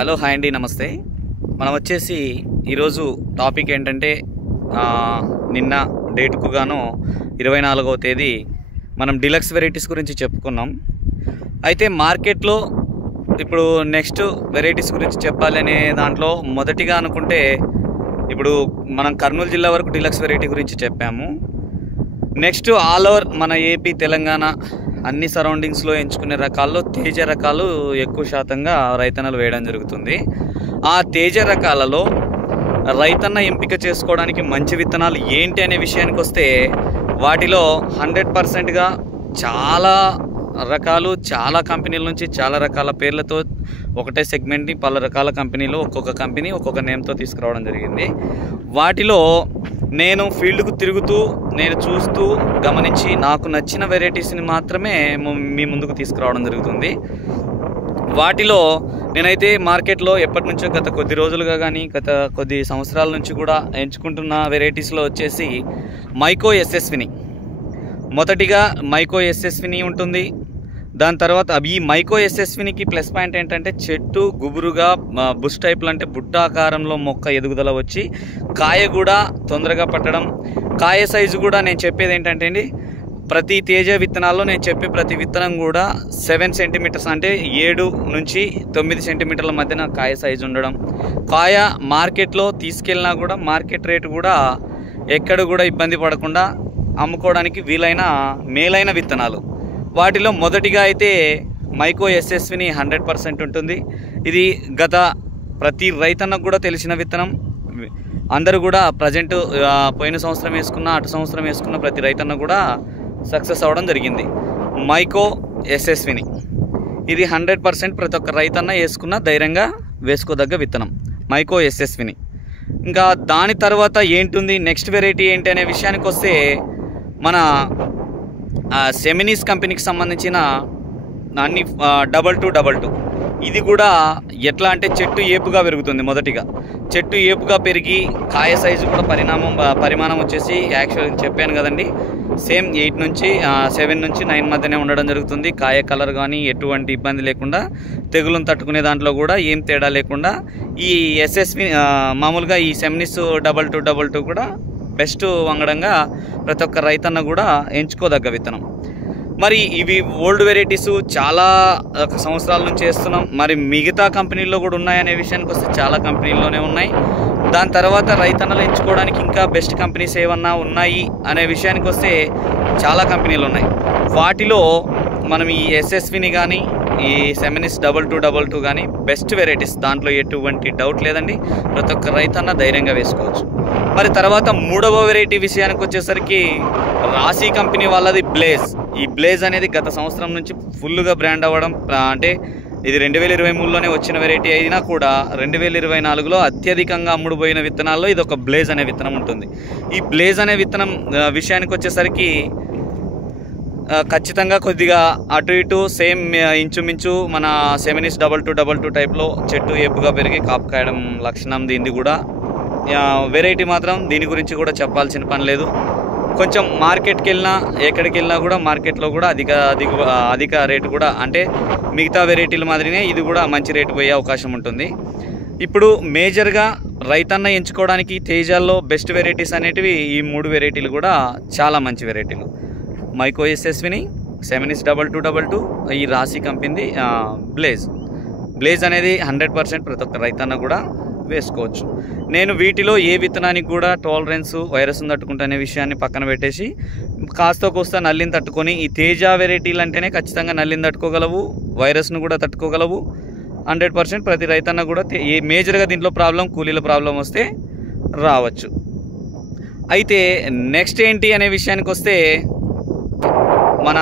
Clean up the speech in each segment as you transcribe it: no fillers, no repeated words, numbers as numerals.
Hello hi అండి, నమస్తే. మనం వచ్చేసి ఈరోజు టాపిక్ ఏంటంటే నిన్న డేట్కు గాను 24వ తేదీ మనం డిలక్స్ వెరైటీస్ గురించి చెప్పుకున్నాం. అయితే మార్కెట్లో ఇప్పుడు నెక్స్ట్ వెరైటీస్ గురించి చెప్పాలనే దాంట్లో మొదటిగా అనుకుంటే ఇప్పుడు మనం కర్నూలు జిల్లా వరకు డిలక్స్ వెరైటీ గురించి చెప్పాము. నెక్స్ట్ ఆల్ ఓవర్ మన ఏపీ తెలంగాణ అన్ని సరౌండింగ్స్లో ఎంచుకునే రకాల్లో తేజ రకాలు ఎక్కువ శాతంగా రైతన్నలు వేయడం జరుగుతుంది. ఆ తేజ రకాలలో రైతన్న ఎంపిక చేసుకోవడానికి మంచి విత్తనాలు ఏంటి అనే విషయానికి వస్తే వాటిలో 100%గా చాలా రకాలు, చాలా కంపెనీల నుంచి చాలా రకాల పేర్లతో ఒకటే సెగ్మెంట్ని పలు రకాల కంపెనీలు ఒక్కొక్క కంపెనీ ఒక్కొక్క నేమ్తో తీసుకురావడం జరిగింది. వాటిలో నేను ఫీల్డ్కు తిరుగుతూ నేను చూస్తూ గమనించి నాకు నచ్చిన వెరైటీస్ని మాత్రమే మీ ముందుకు తీసుకురావడం జరుగుతుంది. వాటిలో నేనైతే మార్కెట్లో ఎప్పటి నుంచో గత కొద్ది రోజులుగా కానీ గత కొద్ది సంవత్సరాల నుంచి కూడా ఎంచుకుంటున్న వెరైటీస్లో వచ్చేసి మైకో ఎస్ఎస్విని మొదటిగా మైకో ఎస్ఎస్విని ఉంటుంది. దాని తర్వాత ఈ మైకో ఎస్ఎస్వినికి ప్లస్ పాయింట్ ఏంటంటే చెట్టు గుబురుగా బుష్ టైప్లో అంటే బుట్టాకారంలో మొక్క ఎదుగుదల వచ్చి కాయ కూడా తొందరగా పట్టడం, కాయ సైజు కూడా నేను చెప్పేది ఏంటంటే అండి, ప్రతి తేజ విత్తనాల్లో నేను చెప్పే ప్రతి విత్తనం కూడా 7 సెంటీమీటర్స్ అంటే 7 నుంచి 9 సెంటీమీటర్ల మధ్యన కాయ సైజు ఉండడం, కాయ మార్కెట్లో తీసుకెళ్ళినా కూడా మార్కెట్ రేటు కూడా ఎక్కడ కూడా ఇబ్బంది పడకుండా అమ్ముకోవడానికి వీలైన మేలైన విత్తనాలు. వాటిలో మొదటిగా అయితే మైకో ఎస్ఎస్విని 100% ఉంటుంది. ఇది గత ప్రతి రైతన్నకు కూడా తెలిసిన విత్తనం. అందరూ కూడా ప్రజెంట్ పోయిన సంవత్సరం వేసుకున్న అటు సంవత్సరం వేసుకున్న ప్రతి రైతన్న కూడా సక్సెస్ అవ్వడం జరిగింది. మైకో ఎస్ఎస్విని ఇది 100% ప్రతి ఒక్క రైతన్న వేసుకున్న ధైర్యంగా వేసుకోదగ్గ విత్తనం మైకో ఎస్ఎస్విని. ఇంకా దాని తర్వాత ఏంటుంది నెక్స్ట్ వెరైటీ ఏంటి అనే విషయానికి వస్తే మన సెమినిస్ కంపెనీకి సంబంధించిన అన్ని 2222 ఇది కూడా ఎట్లా అంటే చెట్టు ఏపుగా పెరుగుతుంది. మొదటిగా చెట్టు ఏపుగా పెరిగి కాయ సైజు కూడా పరిమాణం వచ్చేసి యాక్చువల్ చెప్పాను కదండి, సేమ్ 8 నుంచి 7 నుంచి 9 మధ్యనే ఉండడం జరుగుతుంది. కాయ కలర్ కానీ ఎటువంటి ఇబ్బంది లేకుండా తెగులను తట్టుకునే దాంట్లో కూడా ఏం తేడా లేకుండా ఈ ఎస్ఎస్వి మామూలుగా ఈ సెమినిస్ 2222 కూడా బెస్ట్ వంగడంగా ప్రతి ఒక్క రైతన్న కూడా ఎంచుకోదగ్గ విత్తనం. మరి ఇవి ఓల్డ్ వెరైటీస్ చాలా సంవత్సరాల నుంచి వేస్తున్నాం. మరి మిగతా కంపెనీల్లో కూడా ఉన్నాయనే విషయానికి వస్తే చాలా కంపెనీల్లోనే ఉన్నాయి. దాని తర్వాత రైతన్నలు ఎంచుకోవడానికి ఇంకా బెస్ట్ కంపెనీస్ ఏమన్నా ఉన్నాయి అనే విషయానికి వస్తే చాలా కంపెనీలు ఉన్నాయి. వాటిలో మనం ఈ ఎస్ఎస్విని కానీ ఈ సెమినిస్ 2222 కానీ బెస్ట్ వెరైటీస్, దాంట్లో ఎటువంటి డౌట్ లేదండి. ప్రతి ఒక్క రైతన్న ధైర్యంగా వేసుకోవచ్చు. మరి తర్వాత మూడవ వెరైటీ విషయానికి వచ్చేసరికి రాశి కంపెనీ వాళ్ళది బ్లేజ్. ఈ బ్లేజ్ అనేది గత సంవత్సరం నుంచి ఫుల్గా బ్రాండ్ అవ్వడం, అంటే ఇది 2023లోనే వచ్చిన వెరైటీ అయినా కూడా 2024లో అత్యధికంగా అమ్ముడుపోయిన విత్తనాల్లో ఇది ఒక బ్లేజ్ అనే విత్తనం ఉంటుంది. ఈ బ్లేజ్ అనే విత్తనం విషయానికి వచ్చేసరికి ఖచ్చితంగా కొద్దిగా అటు ఇటు సేమ్ ఇంచుమించు మన సెమినిస్ 2222 టైప్లో చెట్టు ఏపుగా పెరిగి కాపు కాయడం లక్షణం దీనిది కూడా. వెరైటీ మాత్రం దీని గురించి కూడా చెప్పాల్సిన పని లేదు. కొంచెం మార్కెట్కి వెళ్ళినా ఎక్కడికి వెళ్ళినా కూడా మార్కెట్లో కూడా అధిక రేటు కూడా, అంటే మిగతా వెరైటీల మాదిరినే ఇది కూడా మంచి రేటు పోయే అవకాశం ఉంటుంది. ఇప్పుడు మేజర్గా రైతన్న ఎంచుకోవడానికి తేజాల్లో బెస్ట్ వెరైటీస్ అనేటివి ఈ 3 వెరైటీలు కూడా చాలా మంచి వెరైటీలు. మైకో ఎస్ఎస్విని, సెమినిస్ 2222, ఈ రాశి కంపెనీ బ్లేజ్ అనేది 100% ప్రతి ఒక్క రైతన్న కూడా వేసుకోవచ్చు. నేను వీటిలో ఏ విత్తనానికి కూడా టాలరెన్స్ వైరస్ను తట్టుకుంటునే విషయాన్ని పక్కన పెట్టేసి కాస్త కోస్త నల్లిని తట్టుకొని, ఈ తేజ వెరైటీలు అంటేనే ఖచ్చితంగా నల్లిని తట్టుకోగలవు, వైరస్ను కూడా తట్టుకోగలవు. 100% ప్రతి రైతన్న కూడా మేజర్గా దీంట్లో కూలీల ప్రాబ్లం వస్తే రావచ్చు. అయితే నెక్స్ట్ ఏంటి అనే విషయానికి వస్తే మన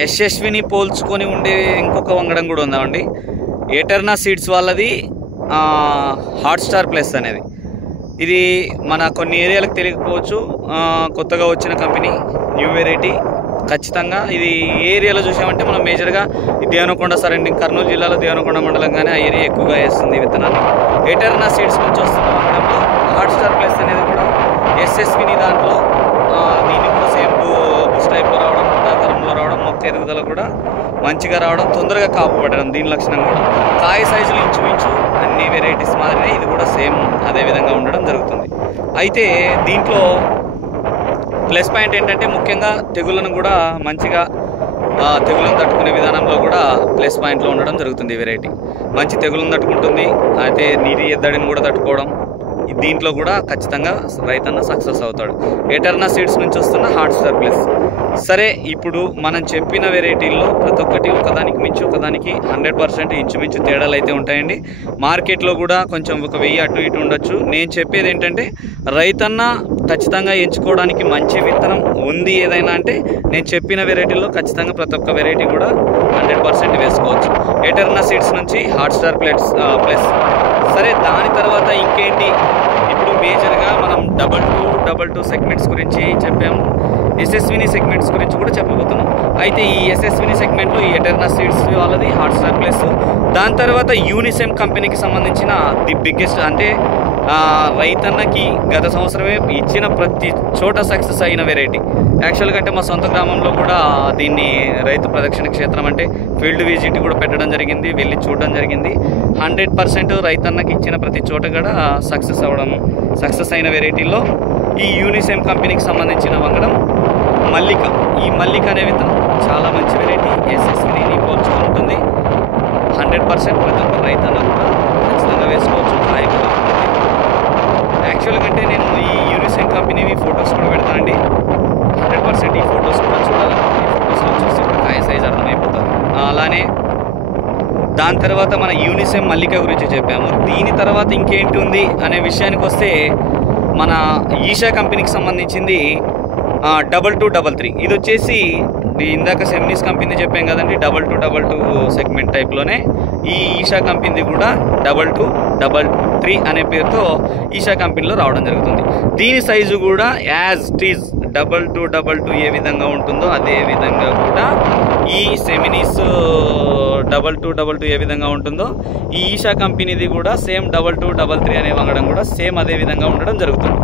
యశస్విని పోల్చుకొని ఉండే ఇంకొక వంగడం కూడా ఉందామండి. ఎటర్నా సీడ్స్ వాళ్ళది హాట్ స్టార్ ప్లస్ అనేది. ఇది మన కొన్ని ఏరియాలకు తెలియకపోవచ్చు, కొత్తగా వచ్చిన కంపెనీ, న్యూ వెరైటీ. ఖచ్చితంగా ఇది ఏ ఏరియాలో చూసామంటే మనం మేజర్గా దేవనకొండ సరౌండింగ్, కర్నూలు జిల్లాలో దేవనకొండ మండలం కానీ ఆ ఏరియా ఎక్కువగా వేస్తుంది విత్తనాన్ని. ఎటర్నా సీడ్స్ నుంచి వస్తున్న వంగడంలో హాట్ స్టార్ ప్లస్ అనేది కూడా ఎస్ఎస్విని దాంట్లో దీన్ని కూడా సేమ్ బుష్ టైప్లో రావడం, వృత్తాకారంలో రావడం, మొక్క ఎదుగుదల కూడా మంచిగా రావడం, తొందరగా కాపు పడడం దీని లక్షణం కూడా. కాయ సైజులు ఇంచుమించు అన్ని వెరైటీస్ మాదిరినే ఇది కూడా సేమ్ అదే విధంగా ఉండడం జరుగుతుంది. అయితే దీంట్లో ప్లస్ పాయింట్ ఏంటంటే ముఖ్యంగా తెగుళ్ళను కూడా మంచిగా తెగులను తట్టుకునే విధానంలో కూడా ప్లస్ పాయింట్లో ఉండడం జరుగుతుంది. ఈ వెరైటీ మంచి తెగులను తట్టుకుంటుంది, అయితే నీటి ఎద్దడిని కూడా తట్టుకోవడం. దీంట్లో కూడా ఖచ్చితంగా రైతన్న సక్సెస్ అవుతాడు. ఎటర్నా సీడ్స్ నుంచి వస్తున్న హాట్ స్టార్ ప్లస్. సరే, ఇప్పుడు మనం చెప్పిన వెరైటీల్లో ప్రతి ఒక్కటి ఒకదానికి మించి ఒకదానికి 100% ఇంచుమించు తేడాలు అయితే ఉంటాయండి. మార్కెట్లో కూడా కొంచెం 1000 అటు ఇటు ఉండొచ్చు. నేను చెప్పేది ఏంటంటే రైతన్న ఖచ్చితంగా ఎంచుకోవడానికి మంచి విత్తనం ఉంది ఏదైనా అంటే నేను చెప్పిన వెరైటీల్లో ఖచ్చితంగా ప్రతి ఒక్క వెరైటీ కూడా 100% వేసుకోవచ్చు. ఎటర్నా సీడ్స్ నుంచి హాట్ స్టార్ ప్లస్. సరే, దాని తర్వాత ఇంకేంటి, ఇప్పుడు మేజర్గా మనం 222 సెగ్మెంట్స్ గురించి చెప్పాము, ఎస్ఎస్విని సెగ్మెంట్స్ గురించి కూడా చెప్పబోతున్నాం. అయితే ఈ ఎస్ఎస్విని సెగ్మెంట్లో ఈ ఎటర్నా సీడ్స్ వాళ్ళది హాట్ స్టార్ ప్లస్, దాని తర్వాత యూనిసెమ్ కంపెనీకి సంబంధించిన ది బిగ్గెస్ట్, అంటే రైతన్నకి గత సంవత్సరమే ఇచ్చిన ప్రతి చోట సక్సెస్ అయిన వెరైటీ. యాక్చువల్గా అంటే మా సొంత గ్రామంలో కూడా దీన్ని రైతు ప్రదక్షిణ క్షేత్రం అంటే ఫీల్డ్ విజిట్ కూడా పెట్టడం జరిగింది, వెళ్ళి చూడడం జరిగింది. 100% రైతన్నకి ఇచ్చిన ప్రతి చోట కూడా సక్సెస్ అయిన వెరైటీల్లో ఈ యూనిసెమ్ కంపెనీకి సంబంధించిన వంగడం మల్లిక. ఈ మల్లిక అనే విత్తనం చాలా మంచి వెరైటీ, ఎస్ఎస్విని పోల్చుకుని ఉంటుంది. 100% ప్రతి ఒక్క రైతన్న కూడా ఖచ్చితంగా వేసుకోవచ్చు. యాక్చువల్గా అంటే నేను ఈ యూనిసెమ్ కంపెనీవి ఫొటోస్ కూడా పెడతానండి. 100% ఈ ఫొటోస్ కూడా చూడాలి. ఈ ఫొటోస్లో చూసి కాయ సైజ్ అర్థమైపోతుంది. అలానే దాని తర్వాత మన యూనిసెమ్ మల్లిక గురించి చెప్పాము. దీని తర్వాత ఇంకేంటి ఉంది అనే విషయానికి వస్తే మన ఈషా కంపెనీకి సంబంధించింది 2233. ఇది వచ్చేసి ఇందాక సెమినిస్ కంపెనీ చెప్పాం కదండి, 2222 సెగ్మెంట్ టైప్లోనే ఈ ఈషా కంపెనీ కూడా 2233 అనే పేరుతో ఈషా కంపెనీలో రావడం జరుగుతుంది. దీని సైజు కూడా యాజ్ ఇట్ ఈజ్ 2222 ఏ విధంగా ఉంటుందో అదే విధంగా కూడా ఈ సెమినిస్ 2222 ఏ విధంగా ఉంటుందో ఈ ఈషా కంపెనీది కూడా సేమ్ 2233 అనే వంగడం కూడా సేమ్ అదే విధంగా ఉండడం జరుగుతుంది.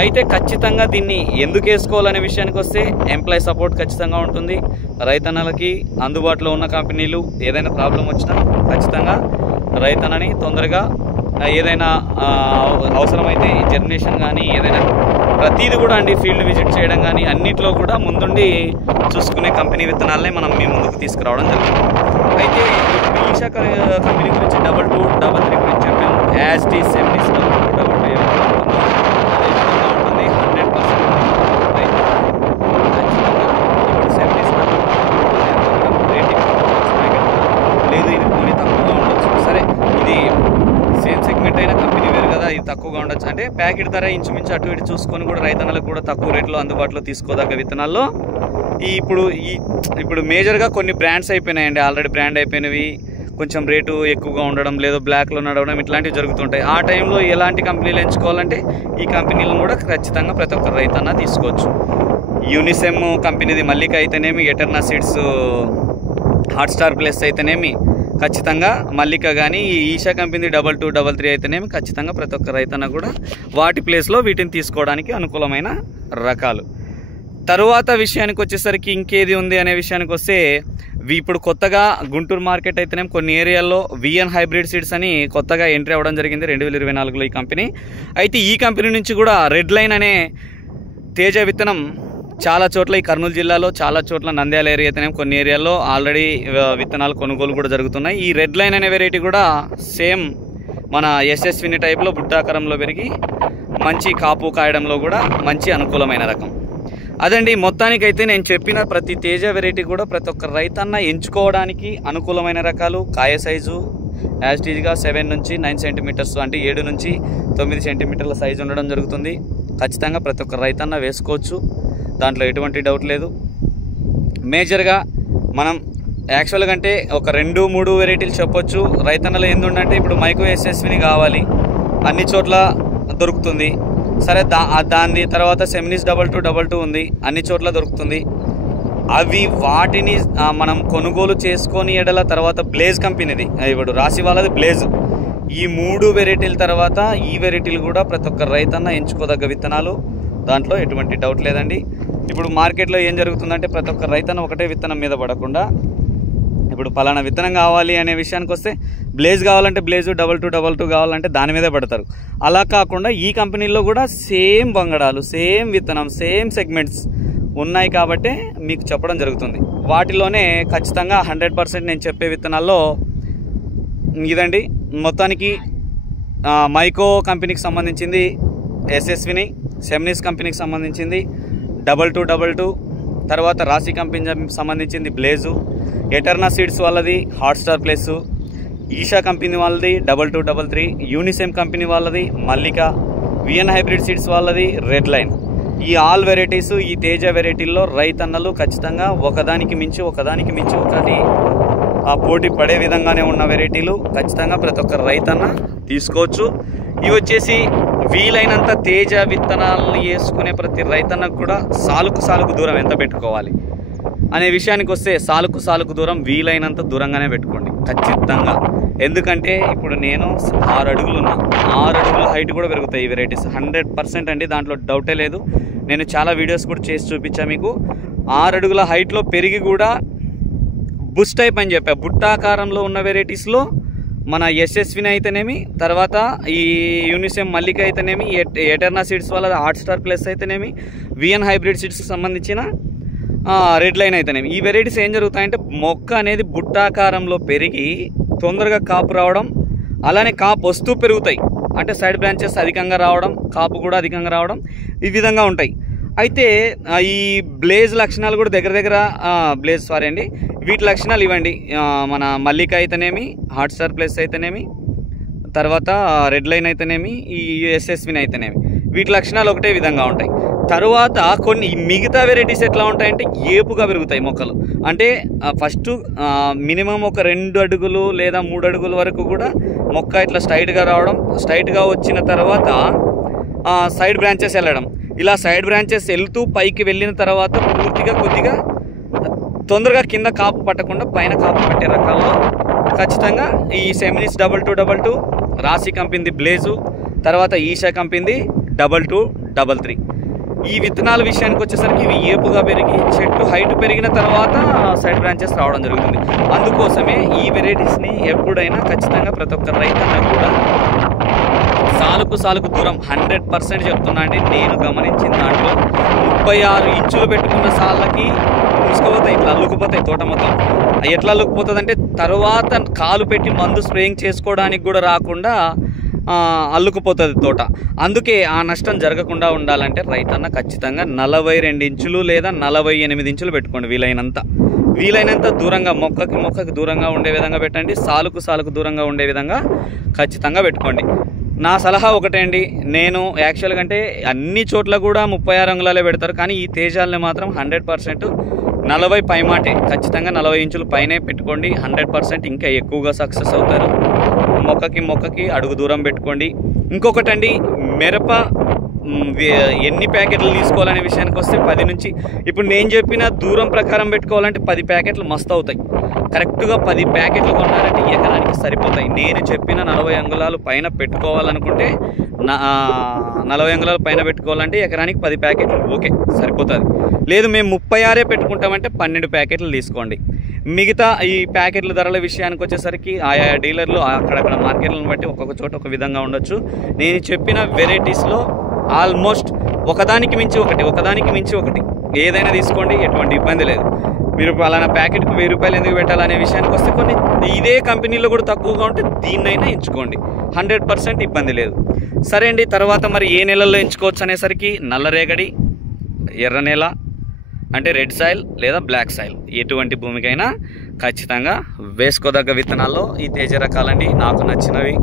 అయితే ఖచ్చితంగా దీన్ని ఎందుకు వేసుకోవాలనే విషయానికి వస్తే ఎంప్లాయీ సపోర్ట్ ఖచ్చితంగా ఉంటుంది. రైతన్నలకి అందుబాటులో ఉన్న కంపెనీలు ఏదైనా ప్రాబ్లం వచ్చినా ఖచ్చితంగా రైతన్నని తొందరగా ఏదైనా అవసరమైతే జర్మినేషన్ కానీ ఏదైనా ప్రతిదీ కూడా అండి ఫీల్డ్ విజిట్ చేయడం కానీ అన్నిట్లో కూడా ముందుండి చూసుకునే కంపెనీ విత్తనాలనే మనం మీ ముందుకు తీసుకురావడం జరుగుతుంది. అయితే ఈషా కంపెనీ గురించి 2233 గురించి చెప్పాము. యాజ్ టీ 7222 అదే విధంగా ఉంటుంది. 100% రైతు ఖచ్చితంగా ఇప్పుడు 72 రేటింగ్ లేదు, ఇది కొన్ని తక్కువగా ఉండొచ్చు. సరే, ఇది సేమ్ సెగ్మెంట్ అయిన కంపెనీ వేరు కదా, ఇది తక్కువగా ఉండొచ్చు. అంటే ప్యాకెట్ ధర ఇంచుమించు అటు ఇటు చూసుకొని కూడా రైతన్నలకు కూడా తక్కువ రేట్లో అందుబాటులో తీసుకోదగ్గ విత్తనాల్లో ఇప్పుడు మేజర్గా కొన్ని బ్రాండ్స్ అయిపోయినాయండి. ఆల్రెడీ బ్రాండ్ అయిపోయినవి కొంచెం రేటు ఎక్కువగా ఉండడం, లేదో బ్లాక్లో నడవడం ఇట్లాంటివి జరుగుతుంటాయి. ఆ టైంలో ఎలాంటి కంపెనీలు ఎంచుకోవాలంటే ఈ కంపెనీలను కూడా ఖచ్చితంగా ప్రతి ఒక్క రైతన్న తీసుకోవచ్చు. యూనిసెమ్ కంపెనీది మల్లిక అయితేనేమి, ఎటర్నా సీడ్స్ హాట్ స్టార్ ప్లస్ అయితేనేమి ఖచ్చితంగా మల్లిక కానీ, ఈ ఈషా కంపెనీ 2233 అయితేనేమి ఖచ్చితంగా ప్రతి ఒక్క రైతన్న కూడా వాటి ప్లేస్లో వీటిని తీసుకోవడానికి అనుకూలమైన రకాలు. తరువాత విషయానికి వచ్చేసరికి ఇంకేది ఉంది అనే విషయానికి వస్తే ఇప్పుడు కొత్తగా గుంటూరు మార్కెట్ అయితేనేమి కొన్ని ఏరియాల్లో విఎన్ హైబ్రిడ్ సీడ్స్ అని కొత్తగా ఎంట్రీ అవ్వడం జరిగింది 2024లో ఈ కంపెనీ. అయితే ఈ కంపెనీ నుంచి కూడా రెడ్ లైన్ అనే తేజ విత్తనం చాలా చోట్ల ఈ కర్నూలు జిల్లాలో చాలా చోట్ల నంద్యాల ఏరియా అయితేనేమి కొన్ని ఏరియాల్లో ఆల్రెడీ విత్తనాలు కొనుగోలు కూడా జరుగుతున్నాయి. ఈ రెడ్ లైన్ అనే వెరైటీ కూడా సేమ్ మన ఎస్ఎస్విని టైప్లో బుట్టాకారంలో పెరిగి మంచి కాపు కాయడంలో కూడా మంచి అనుకూలమైన రకం. అదండి, మొత్తానికైతే నేను చెప్పిన ప్రతి తేజ వెరైటీ కూడా ప్రతి ఒక్క రైతన్న ఎంచుకోవడానికి అనుకూలమైన రకాలు. కాయ సైజు యాజ్టీజ్గా 7 నుంచి 9 సెంటీమీటర్స్, అంటే 7 నుంచి 9 సెంటీమీటర్ల సైజు ఉండడం జరుగుతుంది. ఖచ్చితంగా ప్రతి ఒక్క రైతన్న వేసుకోవచ్చు, దాంట్లో ఎటువంటి డౌట్ లేదు. మేజర్గా మనం యాక్చువల్గా అంటే ఒక 2-3 వెరైటీలు చెప్పొచ్చు. రైతన్నలు ఏంటంటే ఇప్పుడు మైకో ఎస్ఎస్విని కావాలి, అన్ని చోట్ల దొరుకుతుంది. సరే, దాని తర్వాత సెమినిస్ 2222 ఉంది, అన్ని చోట్ల దొరుకుతుంది. వాటిని మనం కొనుగోలు చేసుకొని ఎడల తర్వాత బ్లేజ్ కంపెనీది ఇప్పుడు రాసి వాళ్ళది బ్లేజ్. ఈ 3 వెరైటీల తర్వాత ఈ వెరైటీలు కూడా ప్రతి ఒక్క రైతన్న ఎంచుకోదగ్గ విత్తనాలు, దాంట్లో ఎటువంటి డౌట్ లేదండి. ఇప్పుడు మార్కెట్లో ఏం జరుగుతుందంటే ప్రతి ఒక్క రైతన్న ఒకటే విత్తనం మీద పడకుండా ఇప్పుడు పలానా విత్తనం కావాలి అనే విషయానికి వస్తే బ్లేజ్ కావాలంటే బ్లేజు, 2222 కావాలంటే దాని మీదే పడతారు. అలా కాకుండా ఈ కంపెనీలో కూడా సేమ్ వంగడాలు, సేమ్ విత్తనం, సేమ్ సెగ్మెంట్స్ ఉన్నాయి కాబట్టి మీకు చెప్పడం జరుగుతుంది. వాటిలోనే ఖచ్చితంగా 100% నేను చెప్పే విత్తనాల్లో ఇదండి. మొత్తానికి మైకో కంపెనీకి సంబంధించింది ఎస్ఎస్విని, సెమినిస్ కంపెనీకి సంబంధించింది 2222, తర్వాత రాశి కంపెనీకి సంబంధించింది బ్లేజు, ఎటర్నా సీడ్స్ వాళ్ళది హాట్స్టార్ ప్లస్, ఈషా కంపెనీ వాళ్ళది 2233, యూనిసెమ్ కంపెనీ వాళ్ళది మల్లిక, విఎన్ హైబ్రిడ్ సీడ్స్ వాళ్ళది రెడ్ లైన్. ఈ ఆల్ వెరైటీస్, ఈ తేజ వెరైటీల్లో రైతన్నలు ఖచ్చితంగా ఒకదానికి మించి ఒకటి ఆ పోటీ పడే విధంగానే ఉన్న వెరైటీలు ఖచ్చితంగా ప్రతి ఒక్క రైతన్న తీసుకోవచ్చు. ఇవి వచ్చేసి వీలైనంత తేజ విత్తనాలను వేసుకునే ప్రతి రైతన్నకు కూడా సాలుకు దూరం ఎంత పెట్టుకోవాలి అనే విషయానికి వస్తే సాలుకు దూరం వీలైనంత దూరంగానే పెట్టుకోండి ఖచ్చితంగా. ఎందుకంటే ఇప్పుడు నేను 6 అడుగులు ఉన్నా, 6 అడుగుల హైట్ కూడా పెరుగుతాయి ఈ వెరైటీస్ 100% అండి, దాంట్లో డౌటే లేదు. నేను చాలా వీడియోస్ కూడా చేసి చూపించాను మీకు. 6 అడుగుల హైట్లో పెరిగి కూడా బుష్ టైప్ అని చెప్పా, బుట్టాకారంలో ఉన్న వెరైటీస్లో మన ఎస్ఎస్విని అయితేనేమి, తర్వాత ఈ యూనిసెమ్ మల్లిక అయితేనేమి, ఎటర్నా సీడ్స్ వాళ్ళ హాట్స్టార్ ప్లస్ అయితేనేమి, విఎన్ హైబ్రిడ్ సీడ్స్కి సంబంధించిన రెడ్ లైన్ అయితేనేమి, ఈ వెరైటీస్ ఏం జరుగుతాయంటే మొక్క అనేది బుట్టాకారంలో పెరిగి తొందరగా కాపు రావడం, అలానే కాపు వస్తూ పెరుగుతాయి. అంటే సైడ్ బ్రాంచెస్ అధికంగా రావడం, కాపు కూడా అధికంగా రావడం, ఈ విధంగా ఉంటాయి. అయితే ఈ బ్లేజ్ లక్షణాలు కూడా దగ్గర వీటి లక్షణాలు ఇవ్వండి. మన మల్లిక అయితేనేమి, హాట్స్టార్ ప్లస్ అయితేనేమి, తర్వాత రెడ్ లైన్ అయితేనేమి, ఈ ఎస్ఎస్విని అయితేనేమి, వీటి లక్షణాలు ఒకటే విధంగా ఉంటాయి. తరువాత కొన్ని మిగతా వెరైటీస్ ఎట్లా ఉంటాయంటే ఏపుగా పెరుగుతాయి మొక్కలు. అంటే ఫస్ట్ మినిమం ఒక 2 అడుగులు లేదా 3 అడుగుల వరకు కూడా మొక్క ఇట్లా స్ట్రైట్గా రావడం, స్ట్రైట్గా వచ్చిన తర్వాత సైడ్ బ్రాంచెస్ వెళ్ళడం, ఇలా సైడ్ బ్రాంచెస్ వెళ్తూ పైకి వెళ్ళిన తర్వాత పూర్తిగా కొద్దిగా తొందరగా కింద కాపు పట్టకుండా పైన కాపు పట్టే రకాల్లో ఖచ్చితంగా ఈ సెమినిస్ 2222, రాశి కంపెనీ బ్లేజు, తర్వాత ఈషా కంపెనీ 2233, ఈ విత్తనాల విషయానికి వచ్చేసరికి ఇవి ఏపుగా పెరిగి చెట్టు హైట్ పెరిగిన తర్వాత సైడ్ బ్రాంచెస్ రావడం జరుగుతుంది. అందుకోసమే ఈ వెరైటీస్ని ఎప్పుడైనా ఖచ్చితంగా ప్రతి ఒక్క రైతన్న కూడా సాలుకు దూరం 100% చెప్తున్నా అండి. నేను గమనించిన దాంట్లో 36 ఇంచులు పెట్టుకున్న సాళ్ళకి మూసుకుపోతాయి, ఇట్లా అల్లుకుపోతాయి తోట మొత్తం. ఎట్లా అల్లుకుపోతుంది అంటే తర్వాత కాలు పెట్టి మందు స్ప్రేయింగ్ చేసుకోవడానికి కూడా రాకుండా అల్లుకుపోతుంది తోట. అందుకే ఆ నష్టం జరగకుండా ఉండాలంటే రైతన్న ఖచ్చితంగా 42 ఇంచులు లేదా 48 ఇంచులు పెట్టుకోండి. వీలైనంత దూరంగా మొక్కకి దూరంగా ఉండే విధంగా పెట్టండి. సాలుకు దూరంగా ఉండే విధంగా ఖచ్చితంగా పెట్టుకోండి. నా సలహా ఒకటే అండి, నేను యాక్చువల్గా అంటే అన్ని చోట్ల కూడా 36 అంగుళాలే పెడతారు, కానీ ఈ తేజాలని మాత్రం 100% 40 పైమాటే, ఖచ్చితంగా 40 ఇంచుల పైనే పెట్టుకోండి. 100% ఇంకా ఎక్కువగా సక్సెస్ అవుతారు. మొక్కకి అడుగు దూరం పెట్టుకోండి. ఇంకొకటి అండి, మిరప ఎన్ని ప్యాకెట్లు తీసుకోవాలనే విషయానికి వస్తే 10 నుంచి, ఇప్పుడు నేను చెప్పిన దూరం ప్రకారం పెట్టుకోవాలంటే 10 ప్యాకెట్లు మస్తు అవుతాయి. కరెక్ట్గా 10 ప్యాకెట్లు కొన్నారంటే ఎకరానికి సరిపోతాయి. నేను చెప్పిన 40 అంగుళాలు పైన పెట్టుకోవాలనుకుంటే 40 అంగుళాలు పైన పెట్టుకోవాలంటే ఎకరానికి 10 ప్యాకెట్లు ఓకే సరిపోతుంది. లేదు మేము 36 పెట్టుకుంటామంటే 12 ప్యాకెట్లు తీసుకోండి. మిగతా ఈ ప్యాకెట్ల ధరల విషయానికి వచ్చేసరికి ఆయా డీలర్లు అక్కడక్కడ మార్కెట్లను బట్టి ఒక్కొక్క చోట ఒక విధంగా ఉండొచ్చు. నేను చెప్పిన వెరైటీస్లో ఆల్మోస్ట్ ఒకదానికి మించి ఒకటి ఏదైనా తీసుకోండి, ఎటువంటి ఇబ్బంది లేదు. మీరు అలానా ప్యాకెట్కి 1000 రూపాయలు ఎందుకు పెట్టాలనే విషయానికి వస్తే కొన్ని ఇదే కంపెనీలో కూడా తక్కువగా ఉంటే దీన్నైనా ఎంచుకోండి, 100% ఇబ్బంది లేదు. సరే అండి, తర్వాత మరి ఏ నెలల్లో ఎంచుకోవచ్చు అనేసరికి నల్లరేగడి, ఎర్ర నేల అంటే రెడ్ సాయిల్ లేదా బ్లాక్ సాయిల్, ఎటువంటి భూమికైనా ఖచ్చితంగా వేసుకోదగ్గ విత్తనాల్లో ఈ తేజ రకాలండి. నాకు నచ్చినవి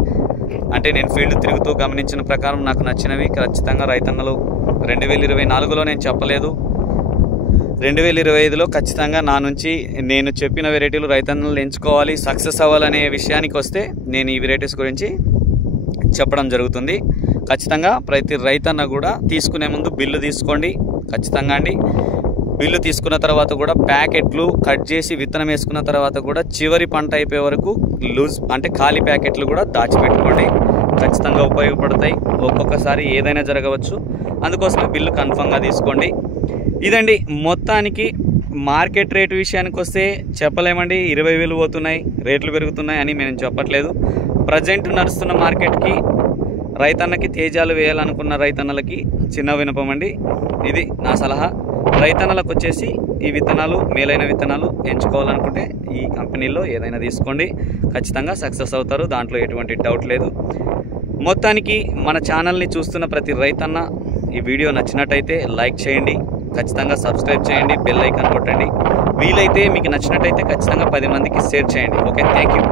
అంటే నేను ఫీల్డ్ తిరుగుతూ గమనించిన ప్రకారం నాకు నచ్చినవి ఖచ్చితంగా రైతన్నలు 2024లో నేను చెప్పలేదు, 2025లో ఖచ్చితంగా నా నుంచి నేను చెప్పిన వెరైటీలు రైతన్నలు ఎంచుకోవాలి, సక్సెస్ అవ్వాలనే విషయానికి వస్తే నేను ఈ వెరైటీస్ గురించి చెప్పడం జరుగుతుంది. ఖచ్చితంగా ప్రతి రైతన్న కూడా తీసుకునే ముందు బిల్లు తీసుకోండి ఖచ్చితంగా అండి. బిల్లు తీసుకున్న తర్వాత కూడా ప్యాకెట్లు కట్ చేసి విత్తనం వేసుకున్న తర్వాత కూడా చివరి పంట అయిపోయే వరకు లూజ్ అంటే ఖాళీ ప్యాకెట్లు కూడా దాచిపెట్టుకోండి, ఖచ్చితంగా ఉపయోగపడతాయి. ఒక్కొక్కసారి ఏదైనా జరగవచ్చు, అందుకోసమే బిల్లు కన్ఫర్మ్గా తీసుకోండి. ఇదండి మొత్తానికి మార్కెట్ రేటు విషయానికి వస్తే చెప్పలేమండి. 20,000 పోతున్నాయి, రేట్లు పెరుగుతున్నాయి అని మేము చెప్పట్లేదు. ప్రజెంట్ నడుస్తున్న మార్కెట్కి రైతన్నకి తేజాలు వేయాలనుకున్న రైతన్నలకి చిన్న వినపం అండి. ఇది నా సలహా. రైతన్నలకు వచ్చేసి ఈ విత్తనాలు మేలైన విత్తనాలు ఎంచుకోవాలనుకుంటే ఈ కంపెనీలో ఏదైనా తీసుకోండి, ఖచ్చితంగా సక్సెస్ అవుతారు, దాంట్లో ఎటువంటి డౌట్ లేదు. మొత్తానికి మన ఛానల్ని చూస్తున్న ప్రతి రైతన్న ఈ వీడియో నచ్చినట్టయితే లైక్ చేయండి, ఖచ్చితంగా సబ్స్క్రైబ్ చేయండి, బెల్ ఐకాన్ కొట్టండి. వీలైతే మీకు నచ్చినట్టయితే ఖచ్చితంగా 10 మందికి షేర్ చేయండి. Okay, thank you.